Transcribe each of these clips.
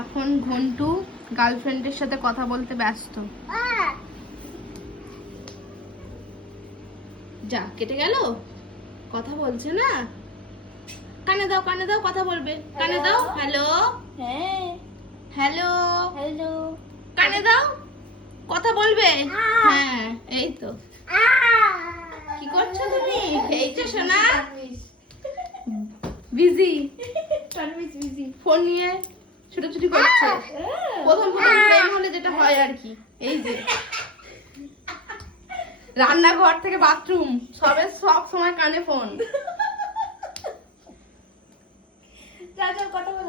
এখন ঘন্টু গার্লফ্রেন্ডের সাথে কথা বলতে ব্যস্ত। যা কেটে গেল, কথা বলছে না। কানে দাও, কানে দাও, কথা বলবে। কানে দাও। হ্যালো, হ্যাঁ হ্যালো, হ্যালো কানে দাও, কথা বলবে। হ্যাঁ এই তো। কি করছো তুমি? এই তো সোনা, বিজি বিজি ফোন নিয়ে ছুটোছুটি করছে। প্রথম প্রথম প্রেম হলে যেটা হয় আর কি, এই যে রান্নাঘর থেকে বাথরুম সব সময় কানে ফোন।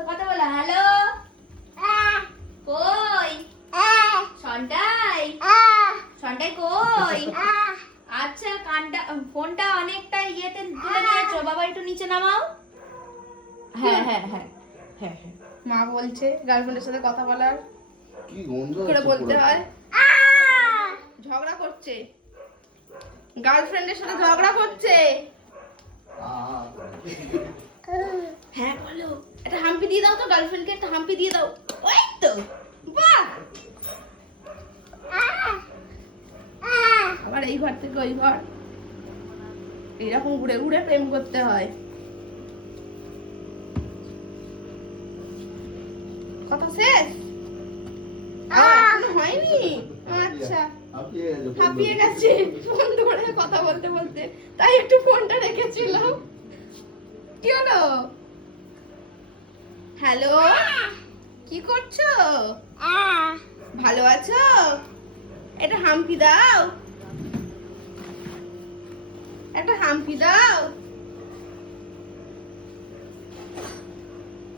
কথা বলো হ্যালো কই সন্টাই সন্টাই কই আচ্ছা কানটা ফোনটা অনেকটা ইয়েতে তুলে নিয়েছো বাবা একটু নিচে নামাও হ্যাঁ হ্যাঁ হ্যাঁ হ্যাঁ হ্যাঁ মা বলছে গার্লফ্রেন্ডের সাথে কথা বলার কি গন্ধ করে হচ্ছে বলতে পুরো। হয়। ঝগড়া করছে, গার্লফ্রেন্ডের সাথে ঝগড়া করছে। হ্যাঁ বলো, একটা হাম্পি দিয়ে দাও তো, গার্লফ্রেন্ডকে একটা হাম্পি দিয়ে দাও। ওই তো, বাহ। আবার এই ঘর থেকে ওই ঘর, এইরকম ঘুরে ঘুরে প্রেম করতে হয়। কথা শেষ? এখনো হয়নি? আচ্ছা, হাঁপিয়ে গেছে ফোন ধরে কথা বলতে বলতে, তাই একটু ফোনটা রেখেছিলাম। কি হলো? হ্যালো, কি করছো? ভালো আছো? এটা হাম্পি দাও, একটা হাম্পি দাও।